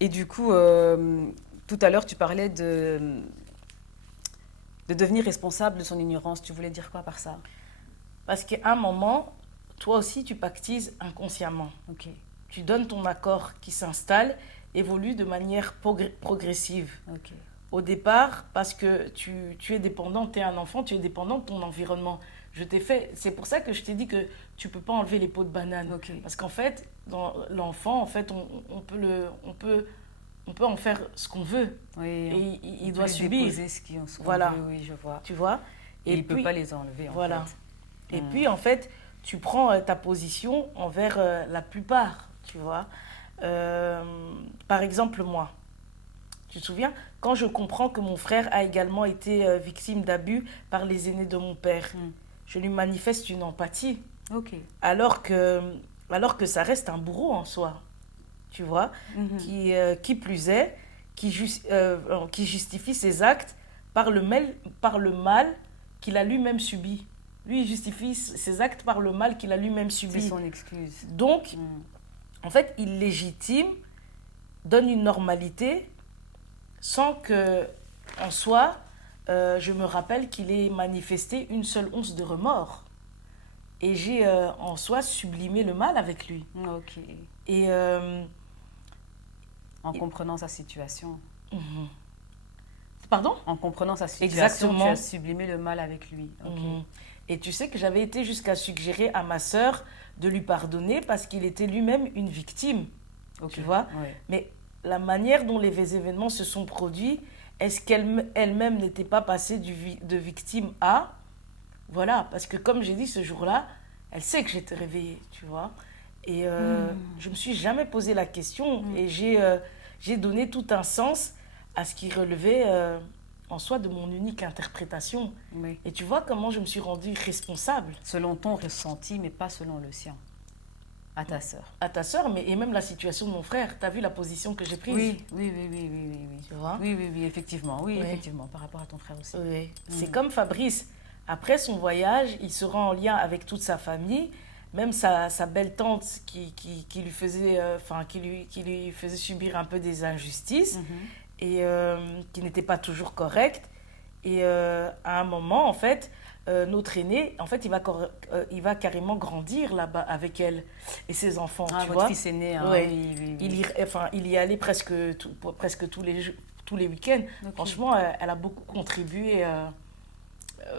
Et du coup, tout à l'heure, tu parlais de devenir responsable de son ignorance. Tu voulais dire quoi par ça? Parce qu'à un moment, toi aussi, tu pactises inconsciemment. Ok, Tu donnes ton accord qui s'installe, évolue de manière progressive. ok. Au départ, parce que tu es dépendant, tu es un enfant, tu es dépendant de ton environnement. Je t'ai fait, c'est pour ça que je t'ai dit que tu peux pas enlever les peaux de banane. Ok. Parce qu'en fait, dans l'enfant, en fait, on peut en faire ce qu'on veut. Oui, Et on il peut doit lui subir. déposer ce qu'on Voilà, veut, oui, je vois. tu vois. Et Et il ne peut pas puis, les enlever, en voilà. fait. Et Hmm. puis, en fait, tu prends ta position envers la plupart, tu vois. Euh, Par exemple, moi, tu te souviens, quand je comprends que mon frère a également été victime d'abus par les aînés de mon père, Hmm. je lui manifeste une empathie, Ok. alors que, alors que ça reste un bourreau en soi, tu vois, Mhm. qui plus est, qui justifie ses actes par le mal qu'il a lui-même subi. Lui, il justifie ses actes par le mal qu'il a lui-même C'est subi. son excuse. Donc, Hmm. en fait, il légitime, donne une normalité sans que, en soi, je me rappelle qu'il ait manifesté une seule once de remords. Et j'ai en soi sublimé le mal avec lui. Ok. Et En comprenant sa situation. mhm. Pardon. En comprenant sa situation, tu as Exactement. sublimé le mal avec lui. Ok. Mhm. Et tu sais que j'avais été jusqu'à suggérer à ma sœur de lui pardonner parce qu'il était lui-même une victime, Ok. tu vois. Ouais. Mais la manière dont les événements se sont produits, est-ce qu'elle elle-même n'était pas passée de victime à... Voilà, parce que comme j'ai dit ce jour-là, elle sait que j'étais réveillée, tu vois. Et Hmm. je me suis jamais posé la question Hmm. et j'ai donné tout un sens à ce qui relevait en soi de mon unique interprétation. Oui. Et tu vois comment je me suis rendue responsable Selon ton ressenti, mais pas selon le sien. À ta sœur. à ta sœur, mais et même la situation de mon frère. Tu as vu la position que j'ai prise, Oui, oui, oui, oui, oui, oui, oui. tu vois. Oui, oui, oui, effectivement. Oui, Oui, effectivement, par rapport à ton frère aussi. oui. C'est Hmm. comme Fabrice. Après son voyage, il se rend en lien avec toute sa famille, même sa belle-tante qui lui faisait, enfin, qui lui faisait subir un peu des injustices Mhm. et qui n'était pas toujours correcte. Et à un moment, en fait, notre aîné, en fait, il va carrément grandir là-bas avec elle et ses enfants, Ah, tu votre vois. fils aîné, hein, Ouais. oui, oui, oui. Enfin, il y allait presque tous les week-ends. Ok. Franchement, elle a beaucoup contribué.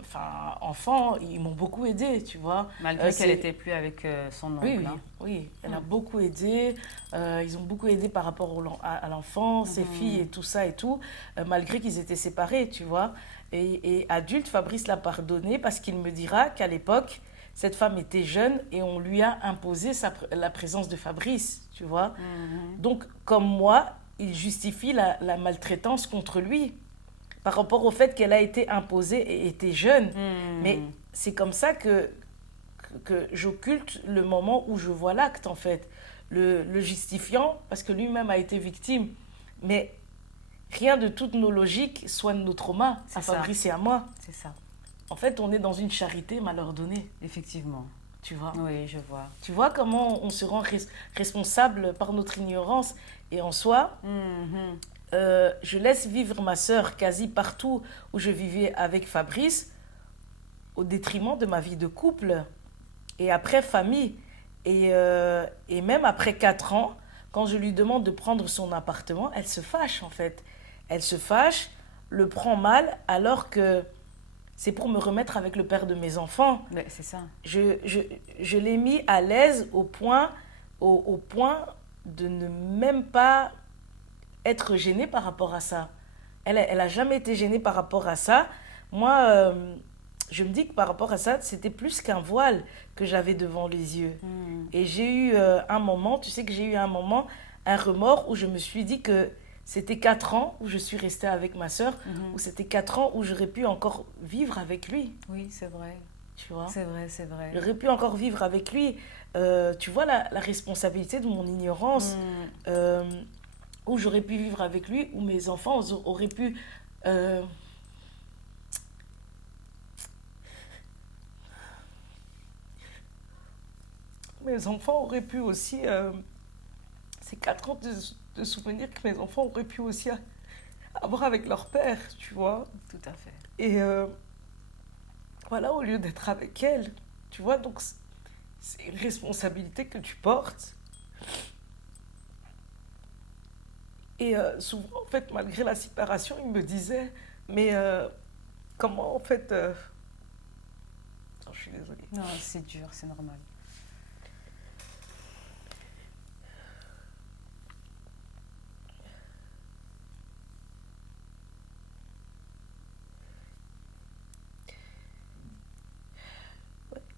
Enfin, enfants, ils m'ont beaucoup aidé, tu vois. Malgré qu'elle C'est était plus avec son oui, oncle, oui, hein. oui, elle a Hmm. beaucoup aidé. Ils ont beaucoup aidé par rapport à l'enfant, ses filles et Mhm. tout ça et tout, malgré qu'ils étaient séparés, tu vois. Et adulte, Fabrice l'a pardonné parce qu'il me dira qu'à l'époque, cette femme était jeune et on lui a imposé la présence de Fabrice, tu vois. Mhm. Donc, comme moi, il justifie la maltraitance contre lui par rapport au fait qu'elle a été imposée et était jeune. Mais Hmm. c'est comme ça que j'occulte le moment où je vois l'acte, en fait. Le justifiant, parce que lui-même a été victime. Mais rien de toutes nos logiques soigne nos traumas, C'est à ça, Fabrice et à moi. c'est ça. En fait, on est dans une charité mal ordonnée, Effectivement. tu vois. Oui, je vois. Tu vois comment on se rend responsable par notre ignorance. Et en soi, Mhm. je laisse vivre ma sœur quasi partout où je vivais avec Fabrice, au détriment de ma vie de couple. Et après famille. Et même après 4 ans, quand je lui demande de prendre son appartement, elle se fâche en fait. Elle se fâche, le prend mal, alors que c'est pour me remettre avec le père de mes enfants. Mais c'est ça. Je, je, je l'ai mis à l'aise au point de ne même pas être gênée par rapport à ça. Elle a jamais été gênée par rapport à ça. Moi, je me dis que par rapport à ça, c'était plus qu'un voile que j'avais devant les yeux. Hmm. Et j'ai eu un moment, tu sais que j'ai eu un moment, un remords où je me suis dit que c'était 4 ans où je suis restée avec ma soeur, ou Mhm. c'était 4 ans où j'aurais pu encore vivre avec lui, Oui, c'est vrai. tu vois. C'est vrai, c'est vrai. J'aurais pu encore vivre avec lui. Tu vois la responsabilité de mon ignorance, Hmm. euh, où j'aurais pu vivre avec lui, où mes enfants auraient pu... euh, mes enfants auraient pu aussi c'est 4 ans de souvenirs que mes enfants auraient pu aussi avoir avec leur père, tu vois. Tout à fait. Et voilà, au lieu d'être avec elle, tu vois, donc c'est une responsabilité que tu portes. Et souvent, en fait, malgré la séparation, il me disait, mais comment, en fait... Oh, je suis désolée. Non, c'est dur, c'est normal.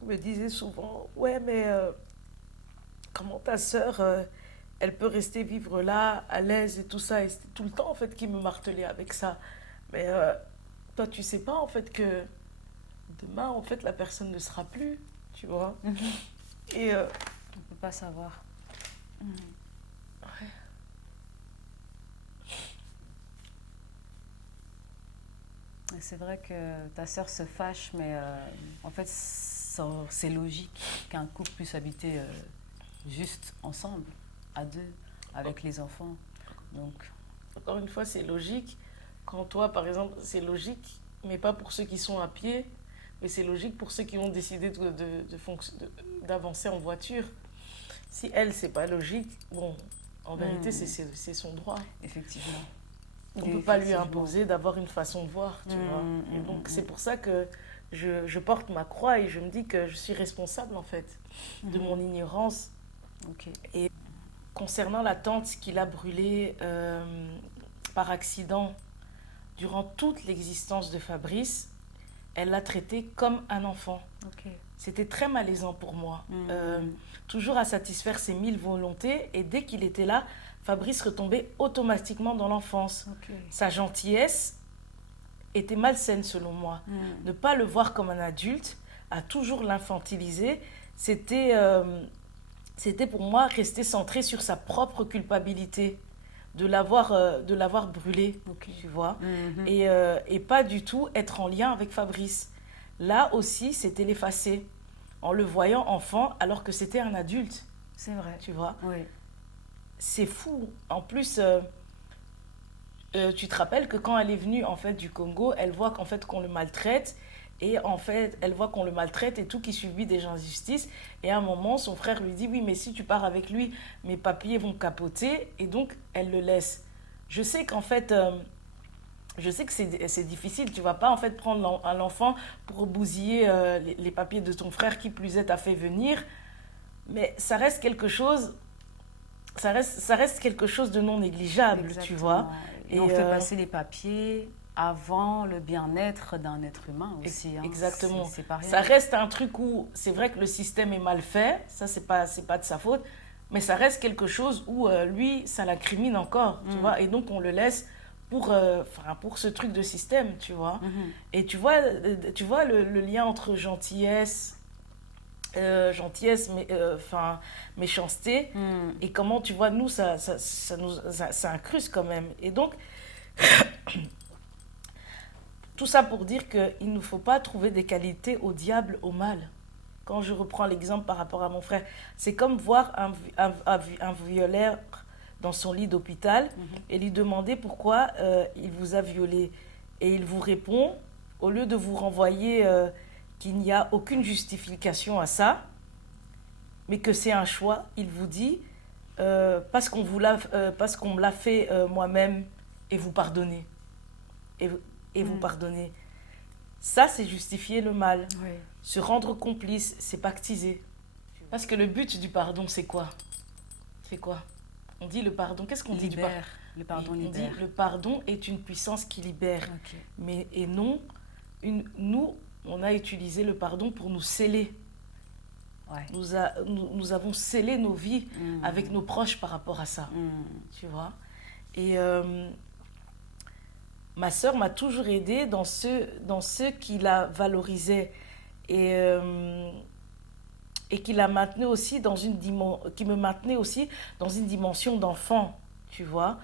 Il me disait souvent, ouais, mais comment ta sœur, elle peut rester vivre là, à l'aise et tout ça. Et c'était tout le temps, en fait, qu'il me martelait avec ça. Mais toi, tu sais pas, en fait, que demain, en fait, la personne ne sera plus, tu vois. Et On ne peut pas savoir. ouais. Et c'est vrai que ta sœur se fâche, mais en fait, c'est logique qu'un couple puisse habiter juste ensemble, à deux, avec les enfants. Donc, Encore une fois, c'est logique. Quand toi, par exemple, c'est logique, mais pas pour ceux qui sont à pied, mais c'est logique pour ceux qui ont décidé d'avancer en voiture. Si elle, c'est pas logique, bon, en vérité, c'est son droit. effectivement. On ne peut pas lui imposer d'avoir une façon de voir, tu vois. Et donc, c'est pour ça que je porte ma croix et je me dis que je suis responsable, en fait, de mon ignorance. Ok. Et concernant la tente qu'il a brûlée par accident durant toute l'existence de Fabrice, elle l'a traité comme un enfant. Ok. C'était très malaisant pour moi. Toujours à satisfaire ses 1000 volontés. Et dès qu'il était là, Fabrice retombait automatiquement dans l'enfance. Ok. Sa gentillesse était malsaine selon moi. Ne pas le voir comme un adulte, à toujours l'infantiliser, c'était pour moi rester centré sur sa propre culpabilité de l'avoir brûlé, Ok. tu vois. Mhm. Et pas du tout être en lien avec Fabrice. Là aussi, c'était l'effacer en le voyant enfant alors que c'était un adulte, C'est vrai. tu vois. Oui. C'est fou. En plus, tu te rappelles que quand elle est venue en fait du Congo, elle voit qu'en fait qu'on le maltraite et en fait elle voit qu'on le maltraite et tout, qu'il subit des injustices. Et à un moment, son frère lui dit oui, mais si tu pars avec lui, mes papiers vont capoter et donc elle le laisse. Je sais qu'en fait je sais que c'est difficile, tu vas pas en fait prendre l'enfant pour bousiller les papiers de ton frère qui plus est t'a fait venir, mais ça reste quelque chose de non négligeable, Exactement. tu vois. Et on fait passer les papiers avant le bien-être d'un être humain aussi. Hein. Exactement. C'est pas rien. Ça reste un truc où c'est vrai que le système est mal fait, ça c'est pas de sa faute, mais ça reste quelque chose où lui, ça l'incrimine encore, tu vois, et donc on le laisse pour ce truc de système, tu vois. Et tu vois le lien entre gentillesse, méchanceté, et comment, tu vois, nous, ça incruste quand même. Et donc, tout ça pour dire qu'il ne faut pas trouver des qualités au diable, au mal. Quand je reprends l'exemple par rapport à mon frère, c'est comme voir un violeur dans son lit d'hôpital et lui demander pourquoi il vous a violé. Et il vous répond, au lieu de vous renvoyer qu'il n'y a aucune justification à ça, mais que c'est un choix, il vous dit parce qu'on me l'a fait moi-même et vous pardonnez. Et vous pardonnez. Ça, c'est justifier le mal. Oui. Se rendre complice, c'est pactiser. Parce que le but du pardon, c'est quoi? C'est quoi? On dit le pardon. Qu'est-ce qu'on dit du pardon? Le pardon On dit libère. le pardon est une puissance qui libère. Ok. Mais, et non, nous, on a utilisé le pardon pour nous sceller. Ouais. Nous avons scellé nos vies avec nos proches par rapport à ça. Tu vois? Et ma sœur m'a toujours aidée dans ce qui la valorisait et qui la maintenait aussi qui me maintenait aussi dans une dimension d'enfant, tu vois.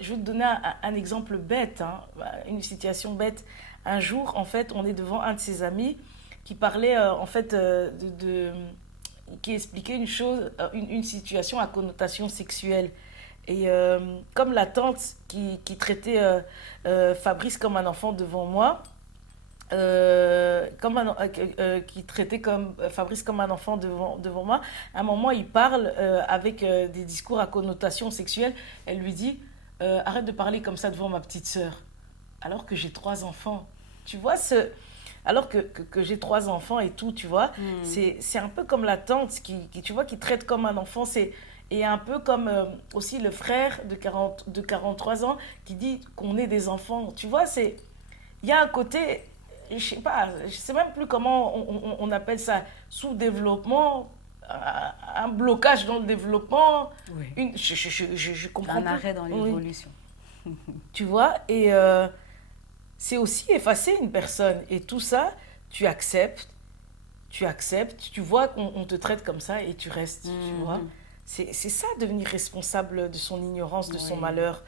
Je vais te donner un exemple bête, hein, une situation bête. Un jour, en fait, on est devant un de ses amis qui parlait en fait qui expliquait une chose, une situation à connotation sexuelle. Et comme la tante qui traitait Fabrice comme un enfant devant moi, qui traitait Fabrice comme un enfant devant moi, à un moment, il parle avec des discours à connotation sexuelle. Elle lui dit, arrête de parler comme ça devant ma petite sœur, alors que j'ai 3 enfants. Tu vois, alors que j'ai 3 enfants et tout, tu vois, c'est un peu comme la tante tu vois, qui traite comme un enfant. Et un peu comme aussi le frère de 43 ans qui dit qu'on est des enfants. Tu vois, il y a un côté, je sais pas, je sais même plus comment on appelle ça, sous-développement, un blocage dans le développement. Oui. Je comprends Un arrêt dans l'évolution. Oui. Tu vois, et c'est aussi effacer une personne. Et tout ça, tu acceptes, tu vois qu'on te traite comme ça et tu restes, tu vois. C'est ça, devenir responsable de son ignorance, de son malheur.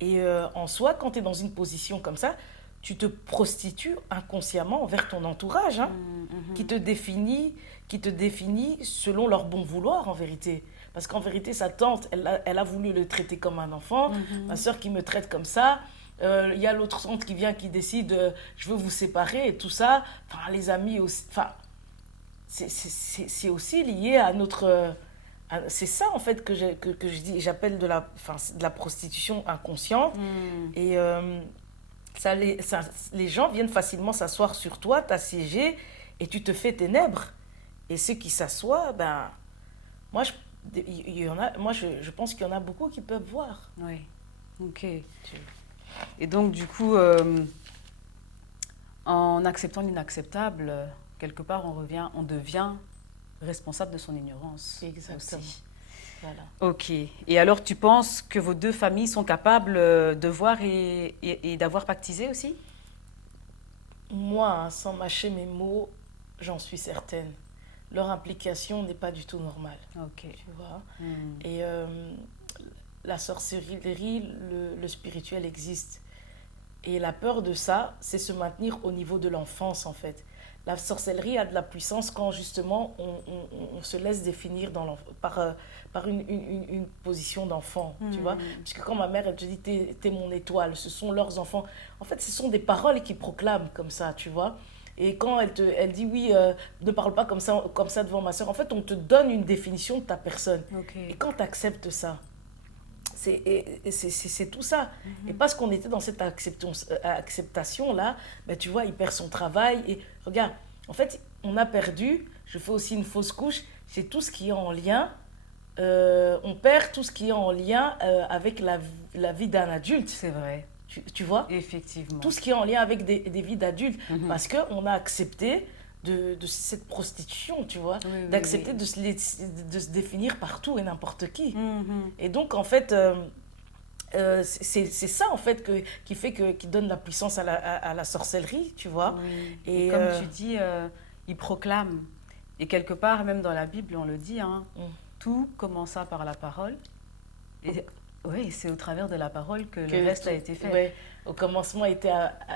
Et en soi, quand tu es dans une position comme ça, tu te prostitues inconsciemment envers ton entourage, hein, qui te définit selon leur bon vouloir, en vérité. Parce qu'en vérité, sa tante, elle a voulu le traiter comme un enfant. Ma soeur qui me traite comme ça. Il y a l'autre tante qui vient, qui décide, je veux vous séparer et tout ça. Enfin, les amis aussi. Enfin, c'est aussi lié à notre... c'est ça, en fait, que j'appelle de la prostitution inconsciente. Et les gens viennent facilement s'asseoir sur toi, t'assiéger, et tu te fais ténèbres. Et ceux qui s'assoient, ben, je pense qu'il y en a beaucoup qui peuvent voir. Oui, ok. Et donc, du coup, en acceptant l'inacceptable, quelque part, on devient responsable de son ignorance. Exactement. Aussi. Voilà. Ok. Et alors, tu penses que vos deux familles sont capables de voir et d'avoir pactisé aussi? Moi, hein, sans mâcher mes mots, j'en suis certaine. Leur implication n'est pas du tout normale. Ok. Tu vois. Et la sorcellerie, le spirituel existe. Et la peur de ça, c'est se maintenir au niveau de l'enfance, en fait. La sorcellerie a de la puissance quand, justement, on se laisse définir par une position d'enfant, tu vois. Parce que quand ma mère, elle te dit, t'es mon étoile, ce sont leurs enfants. En fait, ce sont des paroles qu'ils proclament comme ça, tu vois. Et quand elle dit, oui, ne parle pas comme ça devant ma soeur, en fait, on te donne une définition de ta personne. Okay. Et quand tu acceptes ça, c'est tout ça. Et parce qu'on était dans cette acceptation-là, ben, tu vois, il perd son travail. Et regarde, en fait, on a perdu, je fais aussi une fausse couche, c'est tout ce qui est en lien, on perd tout ce qui est en lien avec la vie d'un adulte. C'est vrai. Tu vois? Effectivement. Tout ce qui est en lien avec des vies d'adultes. Parce qu'on a accepté de cette prostitution, tu vois, d'accepter de se définir par tout et n'importe qui. Et donc, en fait, c'est ça, en fait, qui donne la puissance à la sorcellerie, tu vois. Et comme tu dis, il proclame. Et quelque part, même dans la Bible, on le dit, hein, tout commença par la parole. Et oui, c'est au travers de la parole que le reste a été fait. Ouais. Au commencement était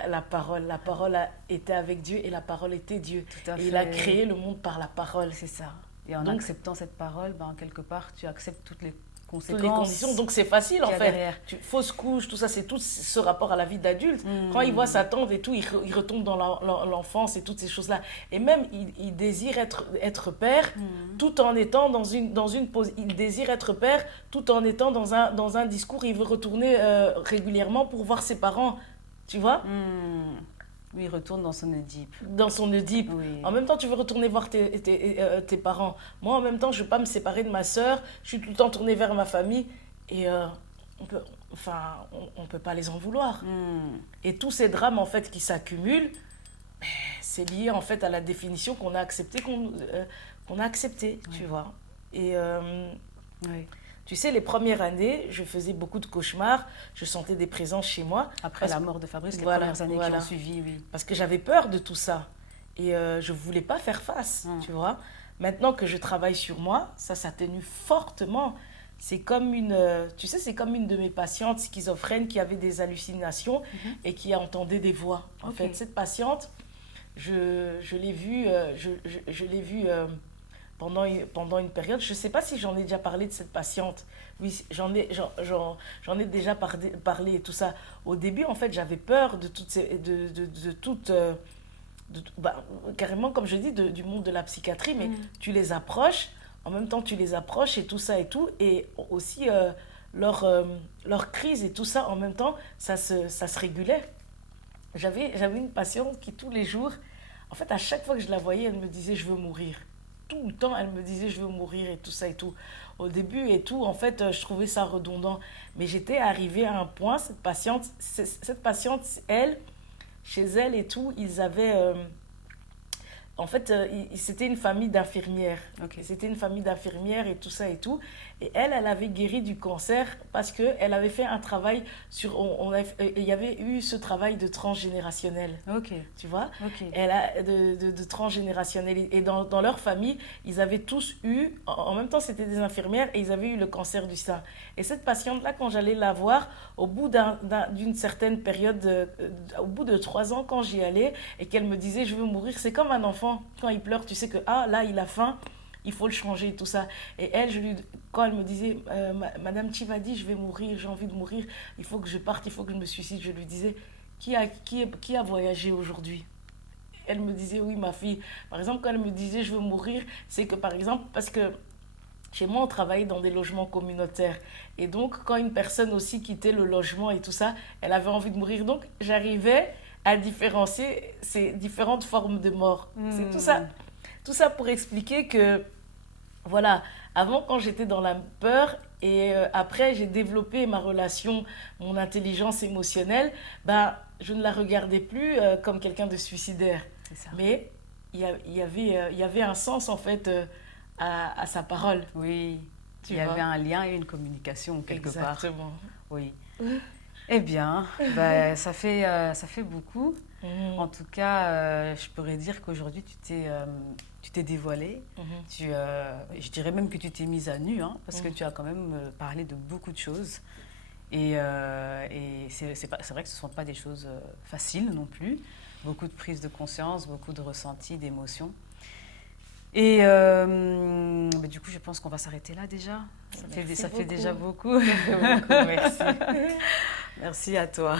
la parole. La parole était avec Dieu et la parole était Dieu. Tout à fait. Et il a créé le monde par la parole. C'est ça. Et en acceptant cette parole, ben, quelque part, tu acceptes toutes les conséquences. Toutes les conditions. Donc c'est facile, en fait. Derrière. Fausse couche, tout ça, c'est tout ce rapport à la vie d'adulte. Quand il voit sa tante et tout, il retombe dans l'enfance et toutes ces choses-là. Et même, il désire être père tout en étant dans une pose. Il désire être père tout en étant dans un discours. Il veut retourner régulièrement pour voir ses parents. Tu vois? Oui, il retourne dans son Oedipe. Dans son Oedipe. Oui. En même temps, tu veux retourner voir tes parents. Moi, en même temps, je ne veux pas me séparer de ma sœur. Je suis tout le temps tournée vers ma famille. Et on peut pas les en vouloir. Et tous ces drames, en fait, qui s'accumulent, c'est lié, en fait, à la définition qu'on a acceptée, tu vois. Et tu sais, les premières années, je faisais beaucoup de cauchemars, je sentais des présences chez moi. Après la mort de Fabrice, les premières années qui ont suivi, oui. Parce que j'avais peur de tout ça. Et je ne voulais pas faire face, tu vois. Maintenant que je travaille sur moi, ça s'atténue fortement. C'est comme c'est comme une de mes patientes schizophrènes qui avait des hallucinations et qui entendait des voix. En fait, cette patiente, je l'ai vue pendant une période. Je ne sais pas si j'en ai déjà parlé de cette patiente. Oui, j'en ai déjà parlé et tout ça. Au début, en fait, j'avais peur de toutes ces, de toutes, bah, carrément, comme je dis, du monde de la psychiatrie, mais tu les approches, en même temps, tu les approches et tout ça et tout, et aussi leur crise et tout ça, en même temps, ça se régulait. J'avais une patiente qui, tous les jours, en fait, à chaque fois que je la voyais, elle me disait, je veux mourir. Tout le temps, elle me disait, je veux mourir et tout ça et tout. Au début et tout, en fait, je trouvais ça redondant. Mais j'étais arrivée à un point, cette patiente, elle, chez elle et tout, ils avaient... en fait, c'était une famille d'infirmières. Ok. C'était une famille d'infirmières et tout ça et tout. Et elle avait guéri du cancer parce qu'elle avait fait un travail sur... il y avait eu ce travail de transgénérationnel. Ok. Tu vois, Ok. elle a de transgénérationnel. Et dans leur famille, ils avaient tous eu, en même temps c'était des infirmières, et ils avaient eu le cancer du sein. Et cette patiente-là, quand j'allais la voir, au bout d'une certaine période, au bout de 3 ans, quand j'y allais, et qu'elle me disait, je veux mourir, c'est comme un enfant, quand il pleure, tu sais que, ah, là, il a faim, il faut le changer, tout ça. Et elle, quand elle me disait, Madame Chivadi, je vais mourir, j'ai envie de mourir, il faut que je parte, il faut que je me suicide, je lui disais, qui a voyagé aujourd'hui? Elle me disait, oui, ma fille. Par exemple, quand elle me disait, je veux mourir, c'est que, par exemple, parce que chez moi, on travaillait dans des logements communautaires. Et donc, quand une personne aussi quittait le logement et tout ça, elle avait envie de mourir. Donc, j'arrivais à différencier ces différentes formes de mort. C'est tout ça. Tout ça pour expliquer que, voilà, avant, quand j'étais dans la peur, et après, j'ai développé ma relation, mon intelligence émotionnelle, bah, je ne la regardais plus comme quelqu'un de suicidaire. C'est ça. Mais il y avait un sens, en fait, à sa parole. Oui. Tu Il y vois? avait un lien et une communication quelque part. Exactement. Oui. Eh bien, ça fait beaucoup. Mhm. En tout cas, je pourrais dire qu'aujourd'hui, tu t'es dévoilée. Je dirais même que tu t'es mise à nu, hein, parce que tu as quand même parlé de beaucoup de choses. Et c'est vrai que ce ne sont pas des choses faciles non plus. Beaucoup de prise de conscience, beaucoup de ressentis, d'émotions. Et du coup, je pense qu'on va s'arrêter là déjà. Ça fait déjà beaucoup. Merci beaucoup, merci. Merci à toi.